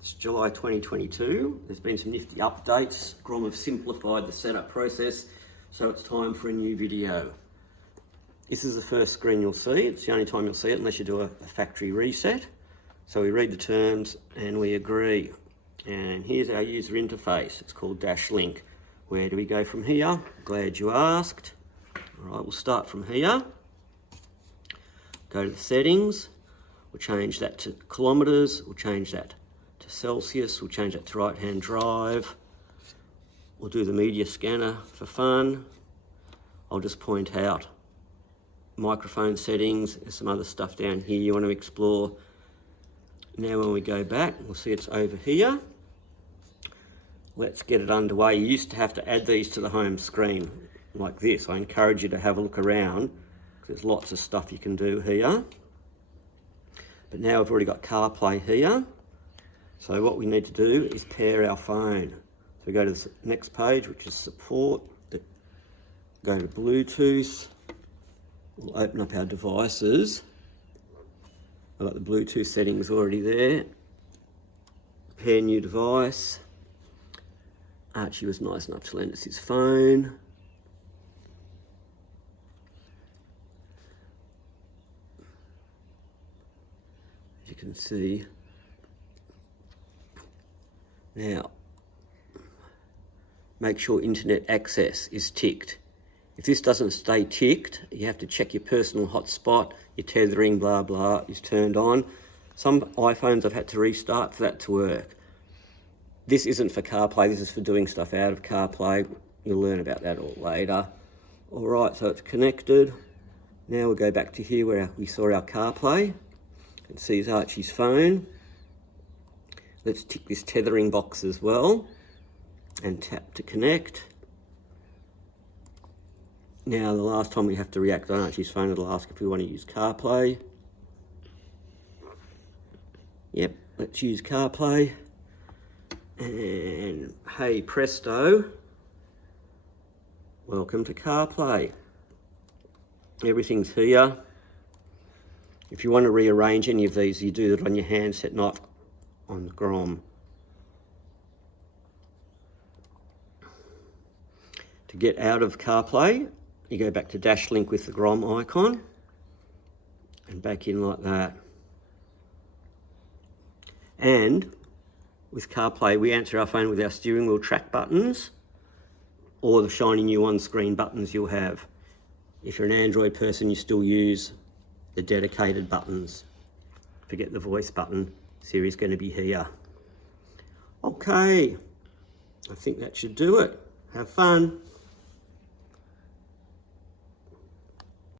It's July 2022. There's been some nifty updates. Grom have simplified the setup process, so it's time for a new video. This is the first screen you'll see. It's the only time you'll see it unless you do a factory reset. So we read the terms and we agree. And here's our user interface. It's called DashLink. Where do we go from here? Glad you asked. All right, we'll start from here. Go to the settings. We'll change that to kilometres. We'll change that to Celsius. We'll change that to right-hand drive. We'll do the media scanner for fun. I'll just point out microphone settings. There's some other stuff down here you want to explore. Now when we go back, we'll see it's over here. Let's get it underway. You used to have to add these to the home screen like this. I encourage you to have a look around because there's lots of stuff you can do here. But now we've already got CarPlay here. So what we need to do is pair our phone. So we go to the next page, which is support. Go to Bluetooth. We'll open up our devices. I've got the Bluetooth settings already there. Pair new device. Archie was nice enough to lend us his phone. As you can see. Now, make sure internet access is ticked. If this doesn't stay ticked, you have to check your personal hotspot, your tethering, blah, blah, is turned on. Some iPhones I've had to restart for that to work. This isn't for CarPlay, this is for doing stuff out of CarPlay. You'll learn about that all later. All right, so it's connected. Now we'll go back to here where we saw our CarPlay. And see Archie's phone. Let's tick this tethering box as well and tap to connect. Now the last time we have to react on Archie's phone, it'll ask if we want to use CarPlay. Yep, let's use CarPlay. And hey presto, welcome to CarPlay. Everything's here. If you want to rearrange any of these, you do that on your handset, not on the Grom. To get out of CarPlay, you go back to DashLink with the Grom icon and back in like that. And with CarPlay, we answer our phone with our steering wheel track buttons or the shiny new on-screen buttons you'll have. If you're an Android person, you still use the dedicated buttons. Forget the voice button. Siri's going to be here. Okay, I think that should do it. Have fun.